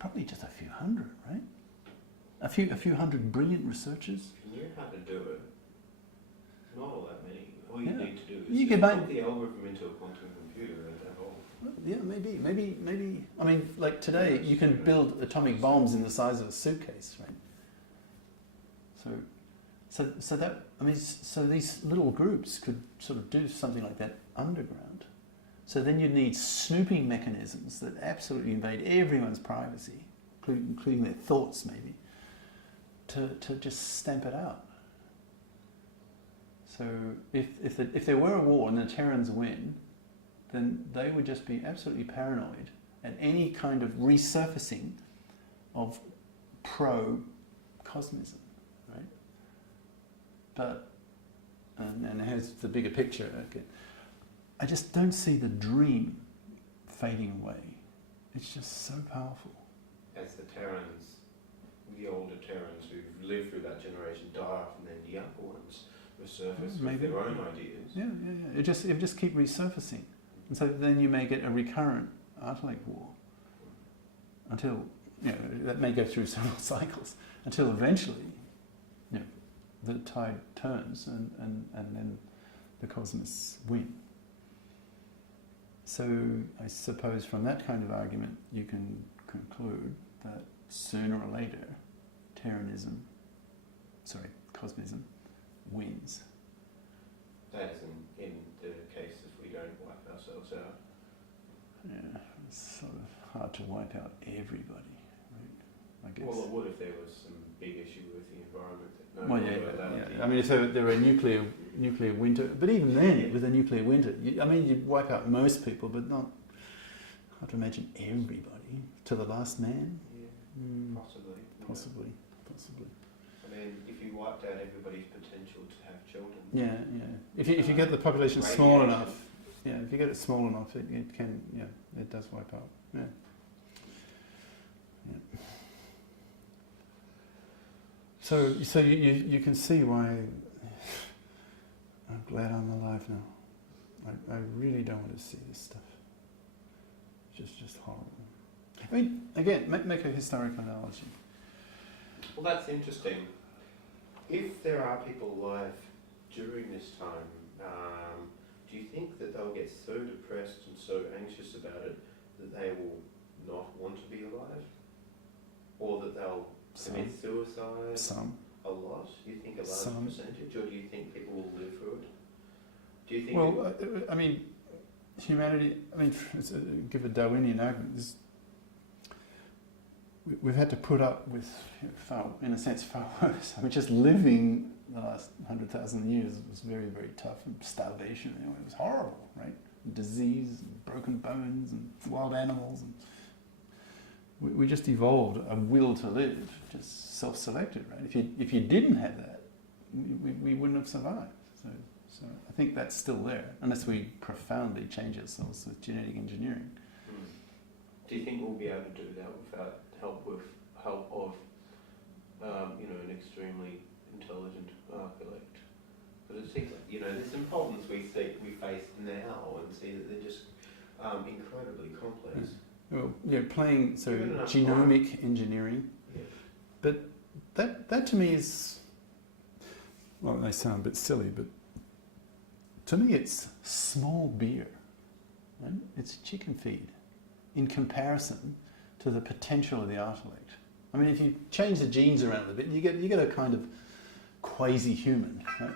probably just a few hundred, right? A few hundred brilliant researchers. If you knew how to do it, not all that many. All you Yeah. need to do is You just could put the algorithm into a quantum computer and that all. Yeah, maybe. I mean, like today, you can build atomic bombs in the size of a suitcase, right? So these little groups could sort of do something like that underground. So then you need snooping mechanisms that absolutely invade everyone's privacy, including their thoughts, maybe, to just stamp it out. So if there were a war and the Terrans win, then they would just be absolutely paranoid at any kind of resurfacing of pro-cosmism, right? But, and here's the bigger picture, okay. I just don't see the dream fading away. It's just so powerful. As the Terrans, the older Terrans who've lived through that generation die off, and then the younger ones resurface with their own ideas. Yeah. It just keep resurfacing. And so then you may get a recurrent Artelic war until, that may go through several cycles, until eventually, the tide turns and then the cosmos win. So I suppose from that kind of argument you can conclude that sooner or later cosmism wins. That is in the case if we don't wipe ourselves out. Yeah, it's sort of hard to wipe out everybody, right? I guess. Well, it would if there was some big issue with the environment. I mean, if there were a nuclear winter, but even then, with a nuclear winter, you'd wipe out most people, but not. Hard to imagine everybody to the last man. Yeah, possibly. Possibly. I mean, if you wiped out everybody's potential to have children. Yeah. If you get the population small enough, if you get it small enough, it can, it does wipe out. Yeah. So you can see why I'm glad I'm alive now. I really don't want to see this stuff. It's just horrible. I mean, again, make a historical analogy. Well, that's interesting. If there are people alive during this time, do you think that they'll get so depressed and so anxious about it that they will not want to be alive? Or that they'll commit suicide? Some. A lot? Do you think a large percentage? Or do you think people will live through it? Do you think... Well, I mean, humanity, give a Darwinian argument, we've had to put up with, far worse. I mean, just living the last 100,000 years was very, very tough, and starvation, it was horrible, right? Disease, and broken bones, and wild animals, and we just evolved a will to live, just self-selected, right? If you didn't have that, we wouldn't have survived. So I think that's still there, unless we profoundly change ourselves with genetic engineering. Do you think we'll be able to do that without help of an extremely intelligent architect? Because it seems like, there's some problems we face now and see that they're just incredibly complex. Well, playing genomic engineering, but that to me is, well, they sound a bit silly, but to me it's small beer, right? It's chicken feed in comparison to the potential of the Artelict. I mean, if you change the genes around a bit, you get a kind of quasi-human, right?